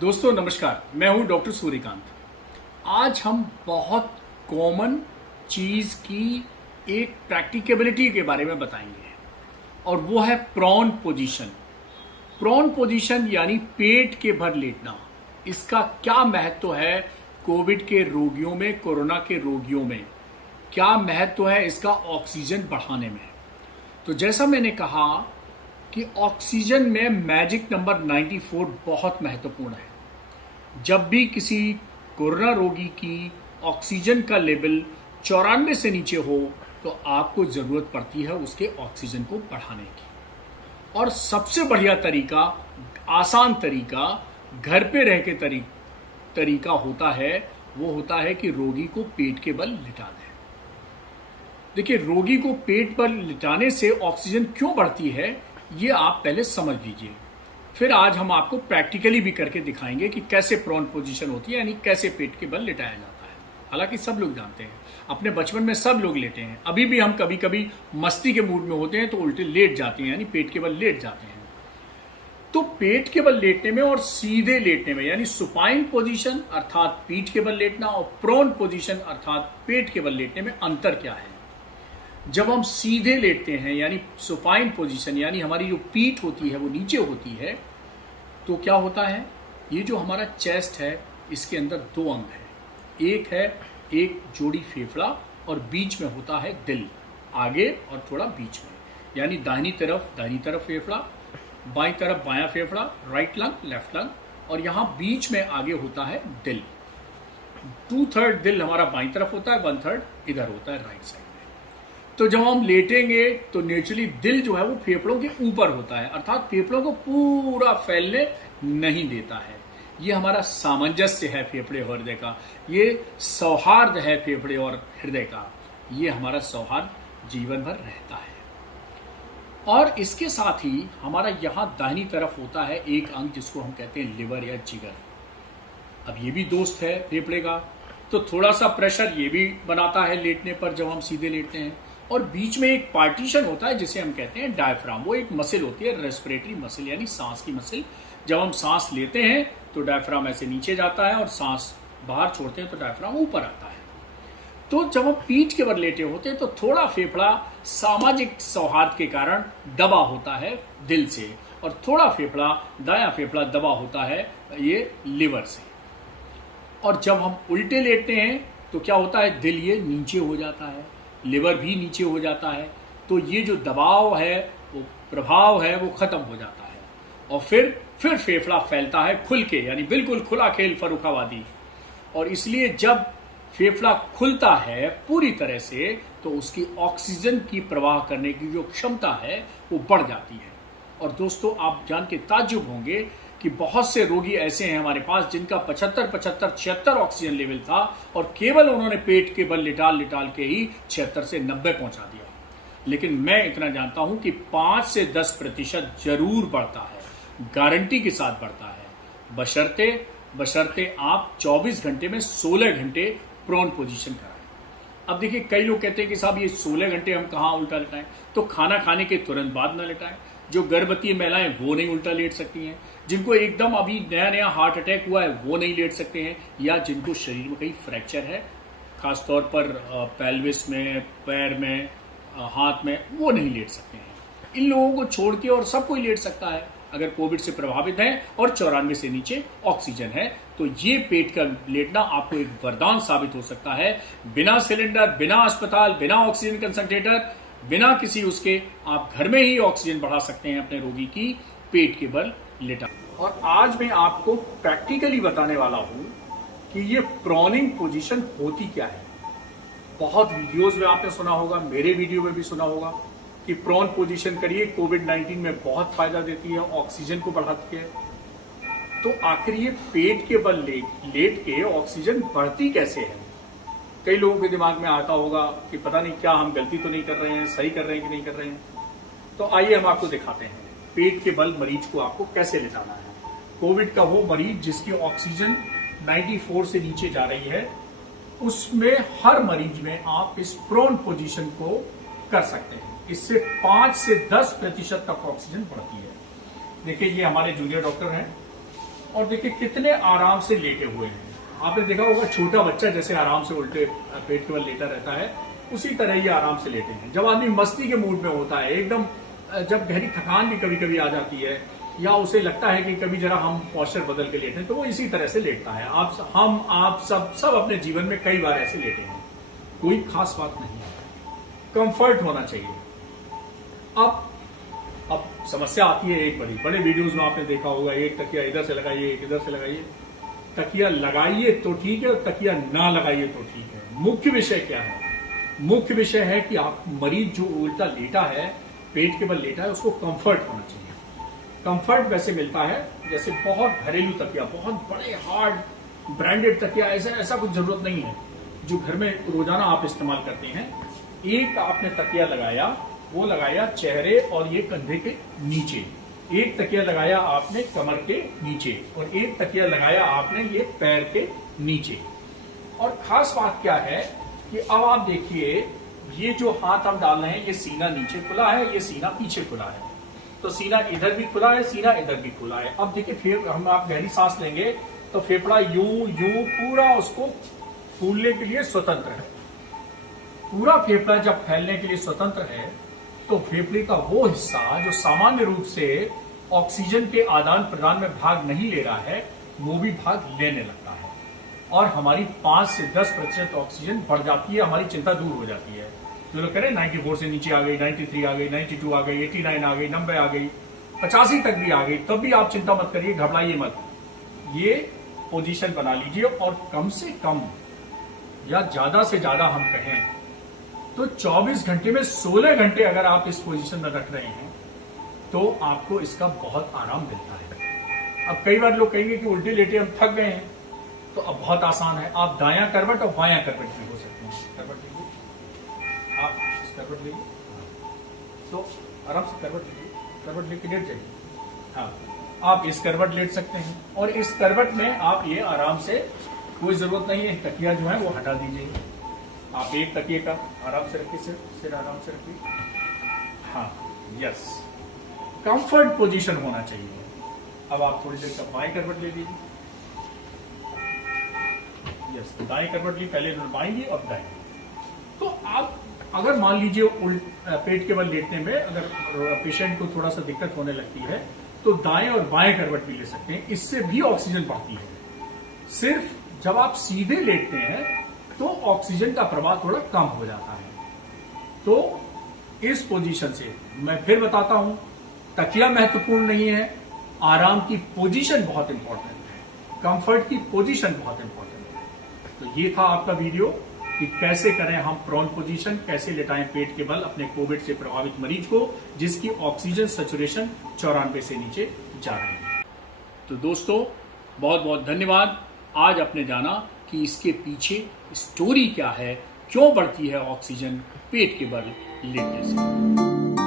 दोस्तों नमस्कार, मैं हूं डॉक्टर सूर्यकांत। आज हम बहुत कॉमन चीज की एक प्रैक्टिकेबिलिटी के बारे में बताएंगे और वो है प्रॉन पोजीशन। प्रॉन पोजीशन यानी पेट के भर लेटना। इसका क्या महत्व है कोविड के रोगियों में, कोरोना के रोगियों में? क्या महत्व है इसका ऑक्सीजन बढ़ाने में? तो जैसा मैंने कहा कि ऑक्सीजन में मैजिक नंबर 94 बहुत महत्वपूर्ण है। जब भी किसी कोरोना रोगी की ऑक्सीजन का लेवल 94 से नीचे हो तो आपको जरूरत पड़ती है उसके ऑक्सीजन को बढ़ाने की। और सबसे बढ़िया तरीका, आसान तरीका, घर पे रह के तरीका होता है, वो होता है कि रोगी को पेट के बल लिटा दें। देखिए, रोगी को पेट पर लिटाने से ऑक्सीजन क्यों बढ़ती है ये आप पहले समझ लीजिए। फिर आज हम आपको प्रैक्टिकली भी करके दिखाएंगे कि कैसे प्रॉन पोजीशन होती है, यानी कैसे पेट के बल लिटाया जाता है। हालांकि सब लोग जानते हैं, अपने बचपन में सब लोग लेटे हैं। अभी भी हम कभी कभी मस्ती के मूड में होते हैं तो उल्टे लेट जाते हैं, यानी पेट के बल लेट जाते हैं। तो पेट के बल लेटने में और सीधे लेटने में, यानी सुपाइन पोजीशन अर्थात पीठ के बल लेटना और प्रोन पोजीशन अर्थात पेट के बल लेटने में अंतर क्या है? जब हम सीधे लेटते हैं यानी सुपाइन पोजीशन, यानी हमारी जो पीठ होती है वो नीचे होती है, तो क्या होता है? ये जो हमारा चेस्ट है इसके अंदर दो अंग है। एक है एक जोड़ी फेफड़ा और बीच में होता है दिल, आगे और थोड़ा बीच में, यानी दाहिनी तरफ फेफड़ा, बाईं तरफ बायां फेफड़ा, राइट लंग लेफ्ट लंग, और यहां बीच में आगे होता है दिल। 2/3 दिल हमारा बाईं तरफ होता है, 1/3 इधर होता है राइट साइड। तो जब हम लेटेंगे तो नेचुरली दिल जो है वो फेफड़ों के ऊपर होता है, अर्थात फेफड़ों को पूरा फैलने नहीं देता है। ये हमारा सामंजस्य है फेफड़े और हृदय का, ये सौहार्द है फेफड़े और हृदय का, ये हमारा सौहार्द जीवन भर रहता है। और इसके साथ ही हमारा यहां दाहिनी तरफ होता है एक अंग जिसको हम कहते हैं लिवर या जिगर। अब ये भी दोस्त है फेफड़े का, तो थोड़ा सा प्रेशर ये भी बनाता है लेटने पर जब हम सीधे लेटते हैं। और बीच में एक पार्टीशन होता है जिसे हम कहते हैं डायफ्राम। वो एक मसल होती है, रेस्पिरेटरी मसल, यानी सांस की मसल। जब हम सांस लेते हैं तो डायफ्राम ऐसे नीचे जाता है और सांस बाहर छोड़ते हैं तो डायफ्राम ऊपर आता है। तो जब हम पीठ के बल लेटे होते हैं तो थोड़ा फेफड़ा सामाजिक सौहार्द के कारण दबा होता है दिल से, और थोड़ा फेफड़ा, दायां फेफड़ा दबा होता है ये लिवर से। और जब हम उल्टे लेटते हैं तो क्या होता है? दिल ये नीचे हो जाता है, लिवर भी नीचे हो जाता है, तो ये जो दबाव है, वो प्रभाव है, वो खत्म हो जाता है। और फिर फेफड़ा फैलता है खुल के, यानी बिल्कुल खुला खेल फर्रुखाबादी। और इसलिए जब फेफड़ा खुलता है पूरी तरह से तो उसकी ऑक्सीजन की प्रवाह करने की जो क्षमता है वो बढ़ जाती है। और दोस्तों, आप जान के ताज्जुब होंगे कि बहुत से रोगी ऐसे हैं हमारे पास जिनका 75, 76 ऑक्सीजन लेवल था और केवल उन्होंने पेट के बल लिटाल के ही 76 से 90 पहुंचा दिया। लेकिन मैं इतना जानता हूं कि 5 से 10% जरूर बढ़ता है, गारंटी के साथ बढ़ता है, बशर्ते आप 24 घंटे में 16 घंटे प्रोन पोजीशन कराएं। अब देखिए, कई लोग कहते हैं कि साहब ये 16 घंटे हम कहां उल्टा लेटाएं? तो खाना खाने के तुरंत बाद न लेटाएं। जो गर्भवती महिलाएं वो नहीं उल्टा लेट सकती हैं, जिनको एकदम अभी नया हार्ट अटैक हुआ है वो नहीं लेट सकते हैं, या जिनको शरीर में कहीं फ्रैक्चर है, खासतौर पर पेल्विस में, पैर में, हाथ में, वो नहीं लेट सकते हैं। इन लोगों को छोड़ के और सब कोई लेट सकता है अगर कोविड से प्रभावित है और 94 से नीचे ऑक्सीजन है। तो ये पेट का लेटना आपको एक वरदान साबित हो सकता है। बिना सिलेंडर, बिना अस्पताल, बिना ऑक्सीजन कंसंट्रेटर, बिना किसी उसके, आप घर में ही ऑक्सीजन बढ़ा सकते हैं अपने रोगी की पेट के बल लेटा। और आज मैं आपको प्रैक्टिकली बताने वाला हूं कि ये प्रॉनिंग पोजीशन होती क्या है। बहुत वीडियोस में आपने सुना होगा, मेरे वीडियो में भी सुना होगा कि प्रॉन पोजीशन करिए, कोविड-19 में बहुत फायदा देती है, ऑक्सीजन को बढ़ाती है। तो आखिर ये पेट के बल लेट के ऑक्सीजन बढ़ती कैसे है? कई लोगों के दिमाग में आता होगा कि पता नहीं क्या हम गलती तो नहीं कर रहे हैं, सही कर रहे हैं कि नहीं कर रहे हैं। तो आइए हम आपको दिखाते हैं पेट के बल मरीज को आपको कैसे लेटाना है। कोविड का वो मरीज जिसकी ऑक्सीजन 94 से नीचे जा रही है, उसमें हर मरीज में आप इस प्रोन पोजीशन को कर सकते हैं। इससे 5 से 10% तक ऑक्सीजन बढ़ती है। देखिए, ये हमारे जूनियर डॉक्टर हैं और देखिए कितने आराम से लेटे हुए हैं। आपने देखा होगा छोटा बच्चा जैसे आराम से उल्टे पेट के बल लेटा रहता है, उसी तरह ये आराम से लेटे हैं। जब आदमी मस्ती के मूड में होता है, एकदम जब गहरी थकान भी कभी कभी आ जाती है, या उसे लगता है कि कभी जरा हम पोस्चर बदल के लेटे, तो वो इसी तरह से लेटता है। आप सब अपने जीवन में कई बार ऐसे लेटे हैं, कोई खास बात नहीं है, कंफर्ट होना चाहिए। अब समस्या आती है एक बड़े वीडियोस में आपने देखा होगा, एक तकिया इधर से लगाइए, एक इधर से लगाइए। तकिया लगाइए तो ठीक है, और तकिया ना लगाइए तो ठीक है। मुख्य विषय क्या है? मुख्य विषय है कि आप मरीज जो उल्टा लेटा है, पेट के बल लेटा है, उसको कंफर्ट होना चाहिए। कंफर्ट वैसे मिलता है जैसे बहुत घरेलू तकिया, बहुत बड़े हार्ड ब्रांडेड तकिया, ऐसा कुछ जरूरत नहीं है जो घर में रोजाना आप इस्तेमाल करते हैं। एक आपने तकिया लगाया, वो लगाया चेहरे और ये कंधे के नीचे, एक तकिया लगाया आपने कमर के नीचे, और एक तकिया लगाया आपने ये पैर के नीचे। और खास बात क्या है कि अब आप देखिए, ये जो हाथ हम डाल रहे हैं, ये सीना नीचे खुला है, ये सीना पीछे खुला है, तो सीना इधर भी खुला है, सीना इधर भी खुला है। अब देखिए हम आप गहरी सांस लेंगे तो फेफड़ा यूं पूरा उसको फूलने के लिए स्वतंत्र है। पूरा फेफड़ा जब फैलने के लिए स्वतंत्र है, तो फेफड़े का वो हिस्सा जो सामान्य रूप से ऑक्सीजन के आदान प्रदान में भाग नहीं ले रहा है, वो भी भाग लेने लगता है, और हमारी 5 से 10% ऑक्सीजन बढ़ जाती है, हमारी चिंता दूर हो जाती है। जो लोग कह रहे हैं 94 से नीचे आ गई, 93 आ गई, 92 आ गई, 89 आ गई, 90 आ गई, 85 तक भी आ गई, तब भी आप चिंता मत करिए, घबराइए मत। ये पोजीशन बना लीजिए, और कम से कम या ज्यादा से ज्यादा हम कहें तो 24 घंटे में 16 घंटे अगर आप इस पोजीशन में रख रहे हैं, तो आपको इसका बहुत आराम मिलता है। अब कई बार लोग कहेंगे कि उल्टे लेटे हम थक गए हैं, तो अब बहुत आसान है, आप दायां करवट और बायां करवट भी हो सकते हैं। करवट लीजिए, आप इस करवट लीजिए, तो आराम से करवट लीजिए, करवट लेके लेट जाइए। हाँ, आप इस करवट लेट सकते हैं, और इस करवट में आप ये आराम से, कोई जरूरत नहीं है तकिया जो है वो हटा दीजिए। आप एक तकिए का आराम से रखिए, सिर आराम से रखिए। हाँ, यस, कंफर्ट पोजीशन होना चाहिए। अब आप थोड़ी देर का बाएं करवट ले लीजिए। यस, दाएं करवट ली, पहले बाएं और दाएं। तो आप अगर मान लीजिए पेट के बल लेटने में अगर पेशेंट को थोड़ा सा दिक्कत होने लगती है, तो दाएं और बाएं करवट भी ले सकते हैं, इससे भी ऑक्सीजन बढ़ती है। सिर्फ जब आप सीधे लेटते हैं तो ऑक्सीजन का प्रवाह थोड़ा कम हो जाता है। तो इस पोजीशन से मैं फिर बताता हूं, तकिया महत्वपूर्ण नहीं है, आराम की पोजीशन बहुत इंपॉर्टेंट है, कंफर्ट की पोजीशन बहुत इंपॉर्टेंट है। तो ये था आपका वीडियो कि कैसे करें हम प्रोन पोजीशन, कैसे लेटाएं पेट के बल अपने कोविड से प्रभावित मरीज को जिसकी ऑक्सीजन सैचुरेशन 94 से नीचे जा रही है। तो दोस्तों बहुत बहुत धन्यवाद। आज आपने जाना कि इसके पीछे स्टोरी क्या है, क्यों बढ़ती है ऑक्सीजन पेट के बल लेटने से।